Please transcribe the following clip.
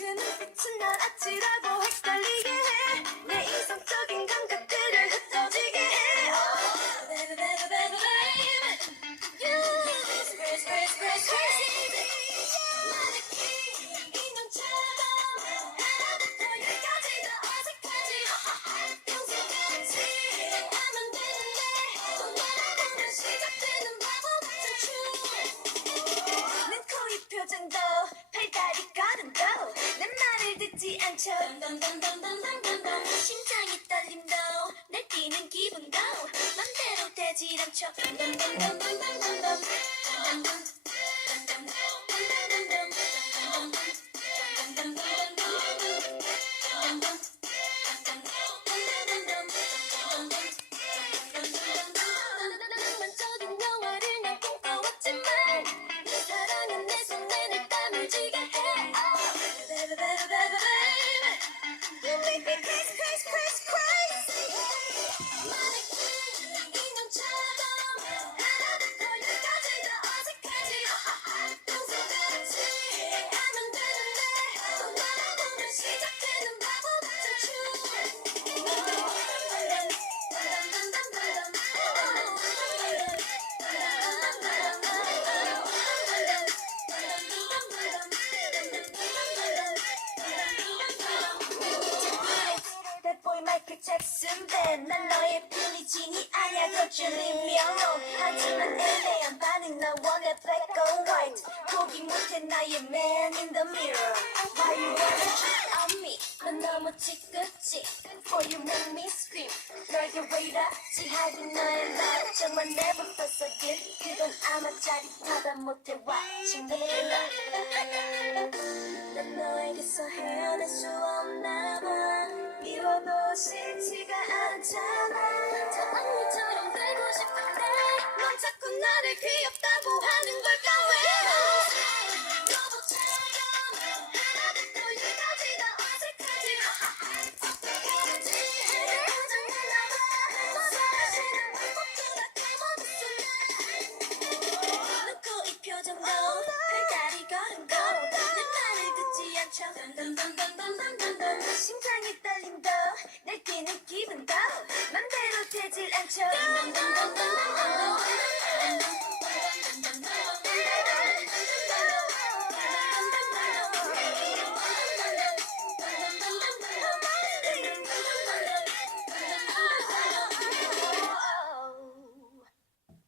그 눈빛은 날 아찔하고 헷갈리게 해. 내 이성적인 감각들을 흩어지게 해. Oh, baby, baby, baby, baby. You crazy, crazy, crazy, crazy. 마네킹 인형처럼 하나부터 열까지 다 어색하지. 평소같이 하면 되는데 또 말하면 시작되는 바보 같은 춤. 눈, 코, 입 표정도 팔다리 걸음도 내 말을 듣지 않죠. 심장이 떨림도 날 뛰는 기분도 맘대로 되질 않죠. 낭만적인 영화를 난 꿈꿔왔지만 네 사랑은 내 손에 날 까물지게 해. Oh, baby, baby, baby, baby. You make me crazy, crazy, crazy, crazy. 마네킹 인형처럼 하나부터 열까지 다 어색하지. 평소같이 하면 되는데 또 말하면 시작되는 바보 같은 춤. That boy 마이클 잭슨 밴. 난 너의 빌리진이 아니야. Don't you leave me alone. 하지만 애매한 반응. 나 원해 black or white. 포기 못해 나의 man in the mirror. Why you wanna cheat on me? 넌 너무 지긋지. For you make me scream. 너에게 왜 이러지? 하긴 너의 말 정말 never felt so good. 그건 아마 짜릿하다 못해 watching me. 난 너에게서 헤어날 수 없나 봐. 미워도 싫지가 않잖아. 저 언니처럼 되고 싶은데 넌 자꾸 나를 귀엽다고 하는 걸까 왜? 로봇처럼 하나부터 열까지 다 어색하지. 어떡하지? 고장났나봐. 너 사실은 무엇보다 까먹었어. 눈, 코, 입 표정도 팔다리 걸음도 내 말을 듣지 않죠. 심장이 떨림도 날 뛰는 기분도 맘대로 되질 않죠.